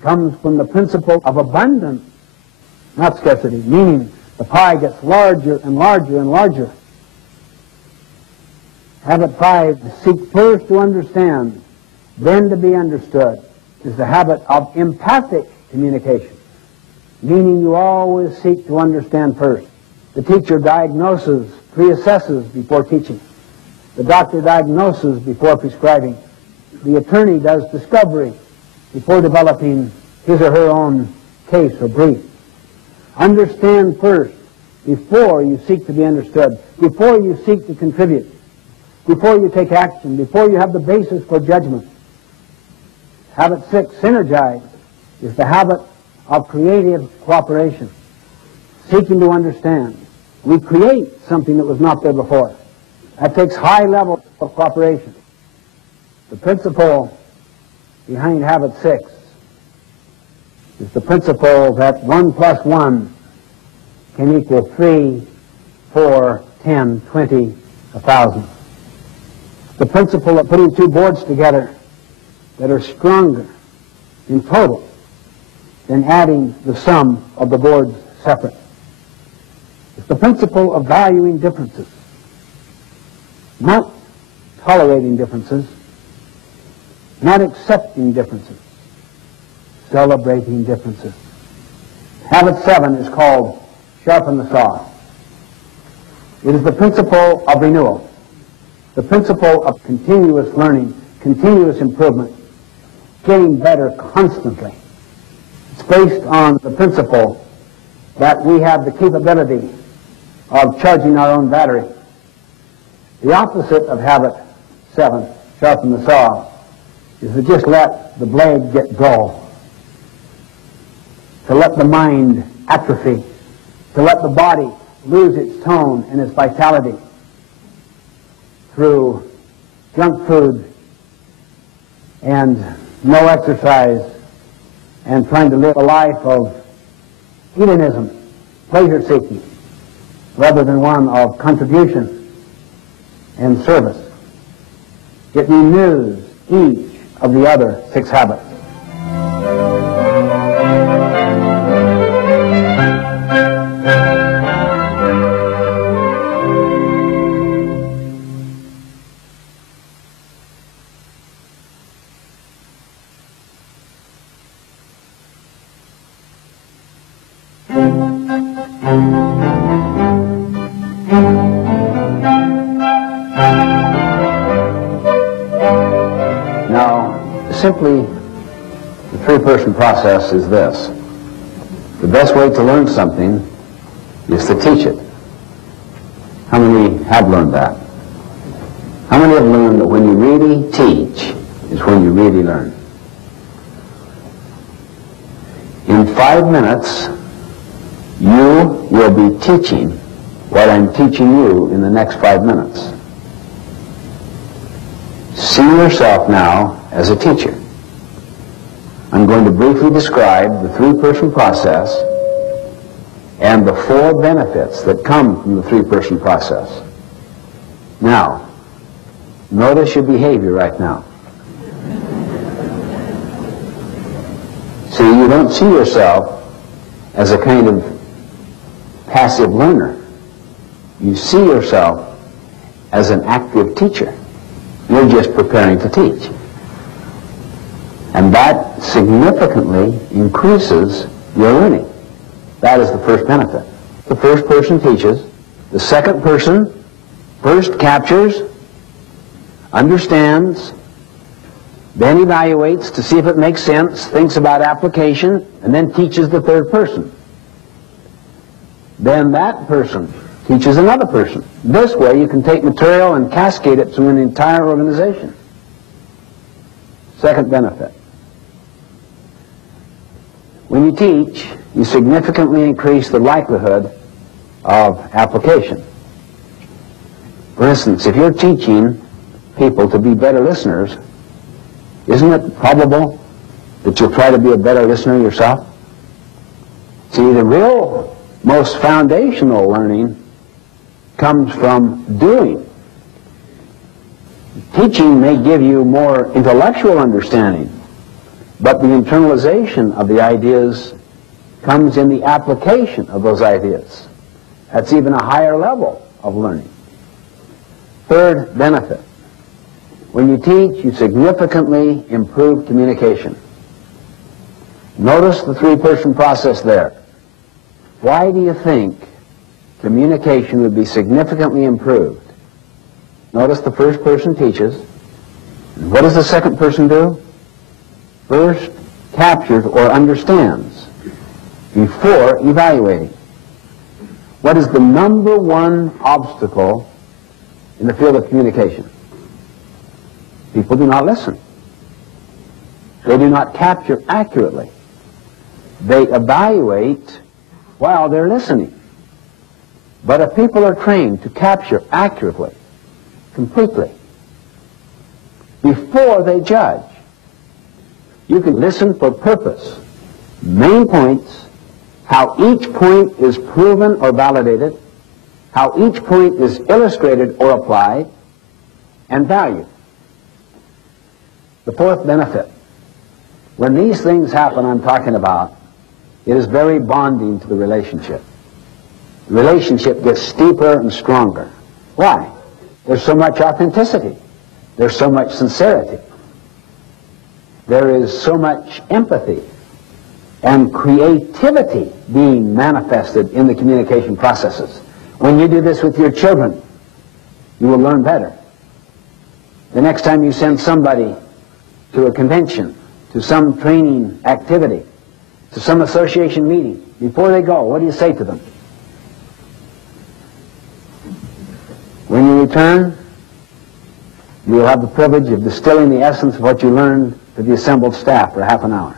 comes from the principle of abundance, not scarcity, meaning the pie gets larger and larger and larger. Habit 5, seek first to understand, then to be understood, is the habit of empathic communication, meaning you always seek to understand first. The teacher diagnoses, pre-assesses before teaching. The doctor diagnoses before prescribing. The attorney does discovery before developing his or her own case or brief. Understand first before you seek to be understood, before you seek to contribute, before you take action, before you have the basis for judgment. Habit 6, synergize, is the habit of creative cooperation, seeking to understand. We create something that was not there before. That takes high levels of cooperation. The principle behind habit 6 is the principle that 1 plus 1 can equal 3, 4, 10, 20, 1,000. The principle of putting two boards together that are stronger in total than adding the sum of the boards separate. It's the principle of valuing differences, not tolerating differences, not accepting differences, celebrating differences. Habit 7 is called sharpen the saw. It is the principle of renewal, the principle of continuous learning, continuous improvement, getting better constantly. It's based on the principle that we have the capability of charging our own battery. The opposite of habit 7, sharpen the saw, is to just let the blade get dull, to let the mind atrophy, to let the body lose its tone and its vitality through junk food and no exercise and trying to live a life of hedonism, pleasure-seeking, rather than one of contribution and service. It renews each of the other 6 habits. Simply, the 3-person process is this. The best way to learn something is to teach it. How many have learned that? How many have learned that when you really teach is when you really learn? In 5 minutes, you will be teaching what I'm teaching you in the next 5 minutes. See yourself now as a teacher. I'm going to briefly describe the 3-person process and the 4 benefits that come from the 3-person process. Now, notice your behavior right now. See, you don't see yourself as a kind of passive learner. You see yourself as an active teacher. You're just preparing to teach. And that significantly increases your learning. That is the first benefit. The first person teaches. The second person first captures, understands, then evaluates to see if it makes sense, thinks about application, and then teaches the third person. Then that person teaches another person. This way you can take material and cascade it through an entire organization. Second benefit. When you teach, you significantly increase the likelihood of application. For instance, if you're teaching people to be better listeners, isn't it probable that you'll try to be a better listener yourself? See, the real most foundational learning comes from doing. Teaching may give you more intellectual understanding, But the internalization of the ideas comes in the application of those ideas. That's even a higher level of learning. Third benefit. When you teach, you significantly improve communication. Notice the three-person process there. Why do you think communication would be significantly improved? Notice the first person teaches. And what does the second person do? First captures or understands before evaluating. What is the number one obstacle in the field of communication? People do not listen. They do not capture accurately. They evaluate while they're listening. But if people are trained to capture accurately, completely, before they judge, you can listen for purpose, main points, how each point is proven or validated, how each point is illustrated or applied, and valued. The fourth benefit. When these things happen I'm talking about, it is very bonding to the relationship. The relationship gets steeper and stronger. Why? There's so much authenticity. There's so much sincerity. There is so much empathy and creativity being manifested in the communication processes. When you do this with your children, you will learn better. The next time you send somebody to a convention, to some training activity, to some association meeting, before they go, what do you say to them? When you return, you will have the privilege of distilling the essence of what you learned to the assembled staff for half an hour.